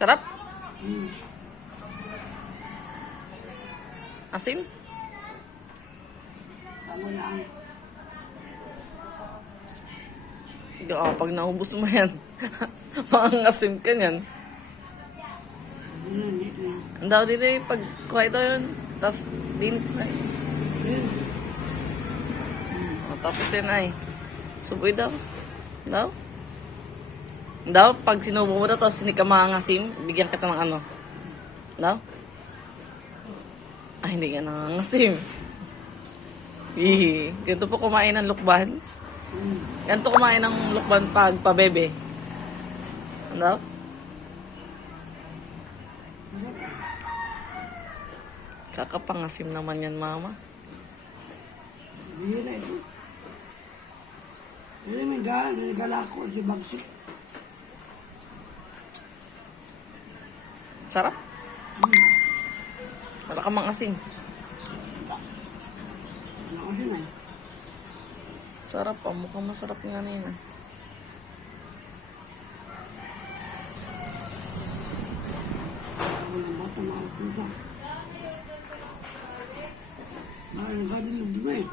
Sarap? Hmm. Asin? Tama lang. Pag naubos mo yan, maangasim ka niyan. Hindi na. Ang daw dito pag kuha ito yun, tapos din ay. Yun. Tapos yun ay. Suboy daw. Daw? Daw, pag sinubo mo daw, tapos hindi ka maangasim, bigyan kita ng ano. Daw? Ay, hindi ka nangangasim. Ganito po kumain ng lukban. Ganito kumain ng lukban pag pabebe. Ano? Kakapangasim naman yan, mama. Bihira ito. Kasi may galako si Bagsik. Sarap. Wala ka mang asin. Ano kasi na eh. Sarap pa. Mukhang masarap yung kanina. Wala bata mga pusa. Mahal ka din yung duma eh.